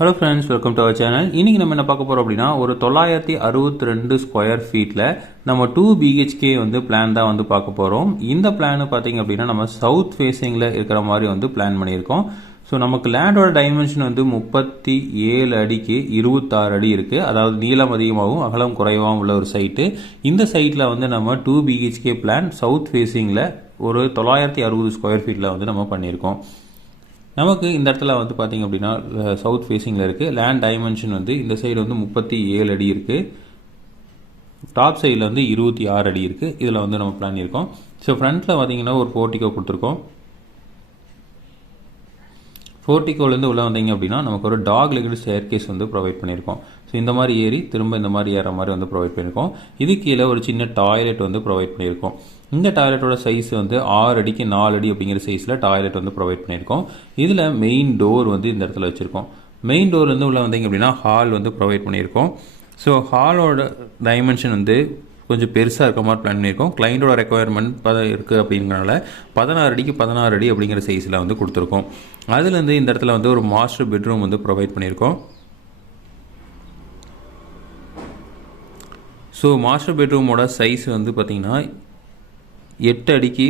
Hello friends welcome to our channel இன்னைக்கு நம்ம என்ன பார்க்க போகிறோம் அப்படின்னா ஒரு தொள்ளாயிரத்தி அறுபத்தி ரெண்டு ஸ்கொயர் ஃபீட்டில் நம்ம டூ பிஹெச்கே வந்து பிளான் தான் வந்து பார்க்க போகிறோம் இந்த பிளான் பார்த்தீங்க அப்படின்னா நம்ம சவுத் ஃபேஸிங்கில் இருக்கிற மாதிரி வந்து பிளான் பண்ணியிருக்கோம். ஸோ நமக்கு லேண்டோட டைமென்ஷன் வந்து முப்பத்தி ஏழு அடிக்கு இருபத்தாறு அடி இருக்குது அதாவது நீளம் அதிகமாகவும் அகலம் குறைவாகவும் உள்ள ஒரு சைட்டு இந்த சைட்டில் வந்து நம்ம டூ பிஹெச்கே பிளான் சவுத் ஃபேஸிங்கில் ஒரு தொள்ளாயிரத்தி அறுபது ஸ்கொயர் ஃபீட்டில் வந்து நம்ம பண்ணியிருக்கோம். நமக்கு இந்த இடத்துல வந்து பார்த்தீங்க அப்படின்னா சவுத் ஃபேஸிங்கில் இருக்குது லேண்ட் டைமென்ஷன் வந்து இந்த சைடு வந்து முப்பத்தி ஏழு அடி இருக்குது டாப் சைடில் வந்து இருபத்தி ஆறு அடி இருக்குது இதில் வந்து நம்ம பிளான் இருக்கோம் ஸோ ஃப்ரண்ட்டில் பார்த்தீங்கன்னா ஒரு போர்ட்டிகோ கொடுத்துருக்கோம். போர்ட்டிகோலேருந்து உள்ளே வந்தீங்க அப்படின்னா நமக்கு ஒரு டாக் லெக்டு ஸ்டேர் கேஸ் வந்து ப்ரொவைட் பண்ணியிருக்கோம். ஸோ இந்த மாதிரி ஏறி திரும்ப இந்த மாதிரி ஏற மாதிரி வந்து ப்ரொவைட் பண்ணியிருக்கோம். இது கீழே ஒரு சின்ன டாய்லெட் வந்து ப்ரொவைட் பண்ணியிருக்கோம். இந்த டாய்லெட்டோட சைஸ் வந்து ஆறு அடிக்கு நாலு அடி அப்படிங்கிற சைஸில் டாய்லெட் வந்து ப்ரொவைட் பண்ணியிருக்கோம். இதில் மெயின் டோர் வந்து இந்த இடத்துல வச்சுருக்கோம். மெயின் டோர்லேருந்து உள்ளே வந்தீங்க அப்படின்னா ஹால் வந்து ப்ரொவைட் பண்ணியிருக்கோம். ஸோ ஹாலோட டைமென்ஷன் வந்து கொஞ்சம் பெருசாக இருக்க மாதிரி பிளான் பண்ணியிருக்கோம். கிளைண்ட்டோட ரெக்குவயர்மெண்ட் பத இருக்குது அப்படிங்கிறனால பதினாறு அடிக்கு பதினாறு அடி அப்படிங்கிற சைஸில் வந்து கொடுத்துருக்கோம். அதுலேருந்து இந்த இடத்துல வந்து ஒரு மாஸ்டர் பெட்ரூம் வந்து ப்ரொவைட் பண்ணியிருக்கோம். ஸோ மாஸ்டர் பெட்ரூமோட சைஸ் வந்து பார்த்திங்கன்னா எட்டு அடிக்கு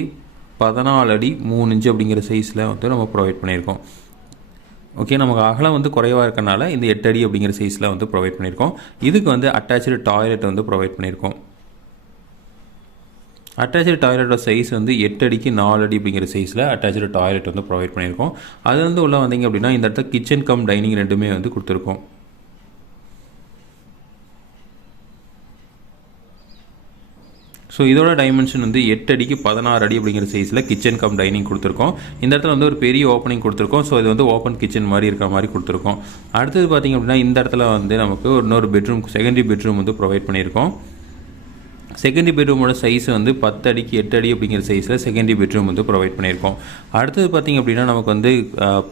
பதினாலு அடி மூணு இன்ச்சு அப்படிங்கிற சைஸில் வந்து நம்ம ப்ரொவைட் பண்ணியிருக்கோம். ஓகே நமக்கு அகலம் வந்து குறைவாக இருக்கனால இந்த எட்டு அடி அப்படிங்கிற சைஸில் வந்து ப்ரொவைட் பண்ணியிருக்கோம். இதுக்கு வந்து அட்டாச்சு டாய்லெட் வந்து ப்ரொவைட் பண்ணியிருக்கோம். அட்டாச்சு டாய்லெட்டோட சைஸ் வந்து எட்டு அடிக்கு நாலு அடி அப்படிங்கிற சைஸில் அட்டாச்சு டாய்லெட் வந்து ப்ரொவைட் பண்ணியிருக்கோம். அது வந்து உள்ள வந்தீங்க அப்படின்னா இந்த இடத்துல கிச்சன் கம் டைனிங் ரெண்டுமே வந்து கொடுத்துருக்கோம். ஸோ இதோட டைமென்ஷன் வந்து எட்டு அடிக்கு பதினாறு அடி அப்படிங்கிற சைஸில் கிச்சன் கம் டைனிங் கொடுத்துருக்கோம். இந்த இடத்துல வந்து ஒரு பெரிய ஓப்பனிங் கொடுத்துருக்கோம். ஸோ இது வந்து ஓப்பன் கிச்சன் மாதிரி இருக்கிற மாதிரி கொடுத்துருக்கோம். அடுத்தது பார்த்திங்க அப்படின்னா இந்த இடத்துல வந்து நமக்கு இன்னொரு பெட்ரூம் செகண்டரி பெட்ரூம் வந்து ப்ரொவைட் பண்ணியிருக்கோம். செகண்டரி பெட்ரூமோட சைஸ் வந்து பத்து அடிக்கு எட்டு அடி அப்படிங்கிற சைஸில் செகண்டரி பெட்ரூம் வந்து ப்ரொவைட் பண்ணியிருக்கோம். அடுத்தது பார்த்திங்க அப்படின்னா நமக்கு வந்து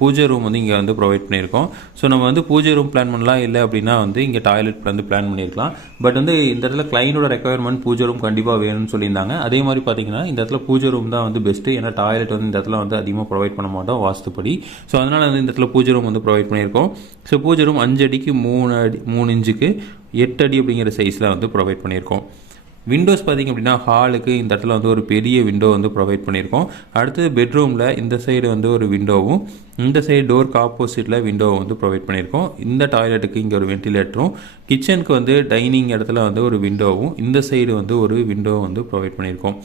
பூஜை ரூம் வந்து இங்கே வந்து ப்ரொவைட் பண்ணியிருக்கோம். ஸோ நம்ம வந்து பூஜை ரூம் பிளான் பண்ணலாம் இல்லை அப்படின்னா வந்து இங்கே டாய்லெட் வந்து பிளான் பண்ணியிருக்கலாம். பட் வந்து இந்த இடத்துல கிளைண்டோட ரெக்குவயர்மெண்ட் பூஜை ரூம் கண்டிப்பாக வேணும்னு சொல்லியிருந்தாங்க. அதே மாதிரி பார்த்தீங்கன்னா இந்த இடத்துல பூஜை ரூம் தான் வந்து பெஸ்ட்டு ஏன்னா டாய்லெட் வந்து இந்த இடத்துல வந்து அதிகமாக ப்ரொவைட் பண்ண மாட்டோம் வாஸ்துப்படி. ஸோ அதனால் வந்து இந்த இடத்துல பூஜை ரூம் வந்து ப்ரொவைட் பண்ணியிருக்கோம். ஸோ பூஜை ரூம் அஞ்சு அடிக்கு மூணு அடி மூணு இன்ச்சுக்கு எட்டு அடி அப்படிங்கிற சைஸில் வந்து ப்ரொவைட் பண்ணியிருக்கோம். விண்டோஸ் பார்த்திங்க அப்படின்னா ஹாலுக்கு இந்த இடத்துல வந்து ஒரு பெரிய விண்டோ வந்து ப்ரொவைட் பண்ணியிருக்கோம். அடுத்தது பெட்ரூமில் இந்த சைடு வந்து ஒரு விண்டோவும் இந்த சைடு டோருக்கு ஆப்போசிட்டில் விண்டோவை வந்து ப்ரொவைட் பண்ணியிருக்கோம். இந்த டாய்லெட்டுக்கு இங்கே ஒரு வென்டிலேட்டரும் கிச்சனுக்கு வந்து டைனிங் இடத்துல வந்து ஒரு விண்டோவும் இந்த சைடு வந்து ஒரு விண்டோ வந்து ப்ரொவைட் பண்ணியிருக்கோம்.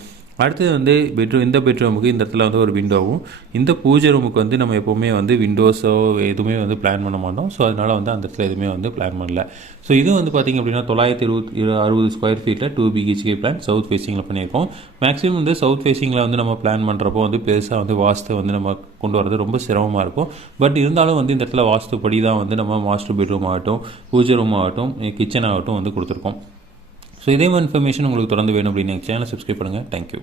அடுத்தது வந்து பெட்ரூம் இந்த பெட்ரூமுக்கு இந்த இடத்துல வந்து ஒரு விண்டோவும் இந்த பூஜை ரூமுக்கு வந்து நம்ம எப்போவுமே வந்து விண்டோஸோ எதுவுமே வந்து பிளான் பண்ண மாட்டோம். ஸோ அதனால் வந்து அந்த இடத்துல எதுவுமே வந்து பிளான் பண்ணல. ஸோ இது வந்து பார்த்திங்க அப்படின்னா தொள்ளாயிரத்தி இருபத்தி அறுபது ஸ்கொயர் ஃபீட்டில் டூ பிஹெச்கே பிளான் சவுத் ஃபேஸிங்கில் பண்ணியிருக்கோம். மேக்ஸிமம் வந்து சவுத் ஃபேஸிங்கில் வந்து நம்ம பிளான் பண்ணுறப்போ வந்து பெருசாக வந்து வாஸ்து வந்து நம்ம கொண்டு வரது ரொம்ப சிரமமாக இருக்கும். பட் இருந்தாலும் வந்து இந்த இடத்துல வாஸ்துப்படி தான் வந்து நம்ம மாஸ்டர் பெட்ரூம் ஆகட்டும் பூஜை ரூம் ஆகட்டும் கிச்சன் ஆகட்டும் வந்து கொடுத்துருக்கோம். ஸோ இதே மாதிரி இன்ஃபர்மேஷன் உங்களுக்கு தொடர்ந்து வேணும் அப்படின்னு சேனல் சப்ஸ்கிரைப் பண்ணுங்கள் தேங்க்யூ